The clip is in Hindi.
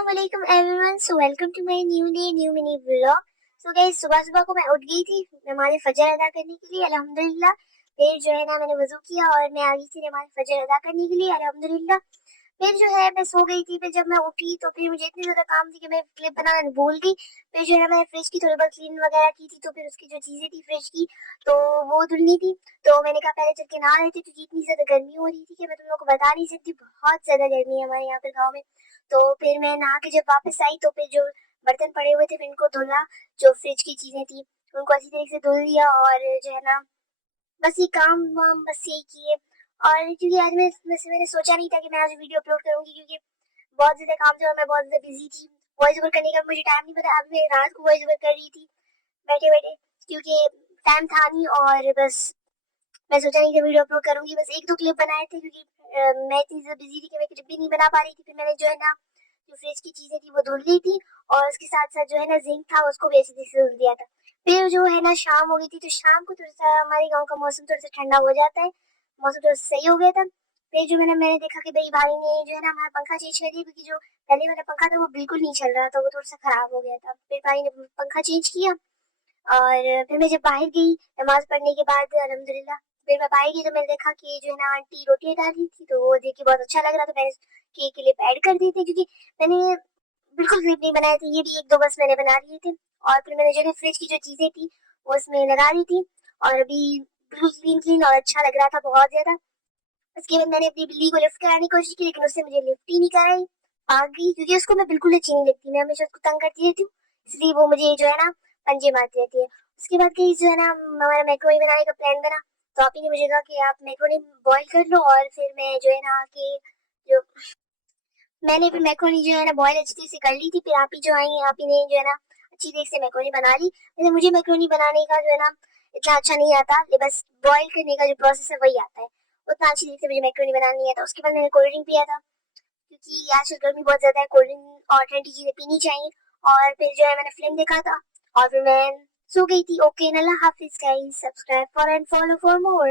अस्सलामुअलैकुम everyone, so welcome to my new day new mini vlog. So guys, सुबह सुबह को मैं उठ गई थी नमाज फजर अदा करने के लिए अल्हम्दुलिल्लाह। फिर जो है ना मैंने वजू किया और मैं आ गई थी नमाज फजर अदा करने के लिए अल्हम्दुलिल्लाह। फिर जो है मैं सो गई थी। फिर जब मैं उठी तो फिर मुझे इतनी ज्यादा काम थी कि मैं क्लिप बनाना भूल गई। फिर जो है मैंने फ्रिज की थोड़ी बहुत क्लीन वगैरह की थी, तो फिर उसकी जो चीजें थी फ्रिज की तो वो धुलनी थी। तो मैंने कहा पहले चल के नहा रही थी, क्योंकि इतनी ज्यादा गर्मी हो रही थी कि मैं तुम लोगों को बता नहीं सकती, बहुत ज्यादा गर्मी है हमारे यहाँ पे गाँव में। तो फिर मैं नहा के जब वापस आई तो फिर जो बर्तन पड़े हुए थे फिर इनको धुला, जो फ्रिज की चीजें थी उनको अच्छी तरीके से धुल दिया। और जो है ना बस ये काम वाम बस यही किए। और क्योंकि आज मैंने सोचा नहीं था कि मैं आज वीडियो अपलोड करूंगी, क्योंकि बहुत ज्यादा काम था और मैं बहुत ज्यादा बिजी थी। वॉइस ओवर करने का मुझे टाइम नहीं पता। अभी मैं रात को वॉइस ओवर कर रही थी बैठे बैठे, क्योंकि टाइम था नहीं। और बस मैं सोचा नहीं था वीडियो अपलोड करूंगी। बस एक दो क्लिप बनाए थे, क्योंकि मैं इतनी ज्यादा बिजी थी कि मैं क्लिप भी नहीं बना पा रही थी। फिर मैंने जो है ना जो फ्रिज की चीजें थी वो धुल ली थी, और उसके साथ साथ जो है ना जिंक था उसको भी अच्छे से धुल दिया था। फिर जो है ना शाम हो गई थी, तो शाम को थोड़ा सा हमारे गाँव का मौसम थोड़ा सा ठंडा हो जाता है, मौसम थोड़ा सा सही हो गया था। फिर जो मैंने देखा कि भाई भाई ने जो है ना हमारा पंखा चेंज कर दिया, क्योंकि जो पहले वाला पंखा था वो बिल्कुल नहीं चल रहा था, वो थोड़ा सा खराब हो गया था। फिर भाई ने पंखा चेंज किया। और फिर मैं जब बाहर गई नमाज पढ़ने के बाद अल्हम्दुलिल्लाह, फिर मैं बाहर गई तो मैंने देखा कि जो है ना आंटी रोटियां डाल रही थी, तो वो देख के बहुत अच्छा लग रहा था। मैंने केक के लिए ऐड कर दी थी, क्योंकि मैंने बिल्कुल क्लिप नहीं बनाए थे, ये भी एक दो बस मैंने बना लिए थे। और फिर मैंने जो है फ्रिज की जो चीजें थी वो उसमें लगा दी थी, और अभी बिल्कुल क्लीन क्लीन और अच्छा लग रहा था बहुत ज्यादा। उसके बाद मैंने अपनी बिल्ली को लिफ्ट कराने की कोशिश की, लेकिन उसने मुझे लिफ्ट ही नहीं कराई, भाग गई, क्योंकि उसको मैं बिल्कुल अच्छी नहीं लगती, मैं हमेशा उसको तंग करती रहती हूँ, इसलिए वो मुझे जो है ना पंजे मारती रहती है। उसके बाद कहीं जो है ना हमारा मैक्रोनी बनाने का प्लान बना, तो आप ही ने मुझे कहा कि आप मैक्रोनी बॉईल कर लो। और फिर मैं जो है ना कि जो मैंने फिर मैक्रोनी जो है ना बॉईल अच्छी तरह से कर ली थी। फिर आप ही जो आई, आप ही ने जो है ना अच्छी तरह से मैक्रोनी बना ली। वैसे मुझे मैक्रोनी बनाने का जो है ना इतना अच्छा नहीं आता, लेकिन बस बॉईल करने का जो प्रोसेस है वही आता है। उतना अच्छी तरह से मुझे मैक्रोनी बनाना नहीं आता। उसके बाद मैंने कोल्ड ड्रिंक पिया था, क्योंकि आजकल गर्मी बहुत ज्यादा है, कोल्ड ड्रिंक और ठंडी चीजें पीनी चाहिए। और फिर जो है मैंने फिल्म देखा था, और फिर मैं सो गई थी। Okay, Allah Hafiz guys, subscribe for and follow for more.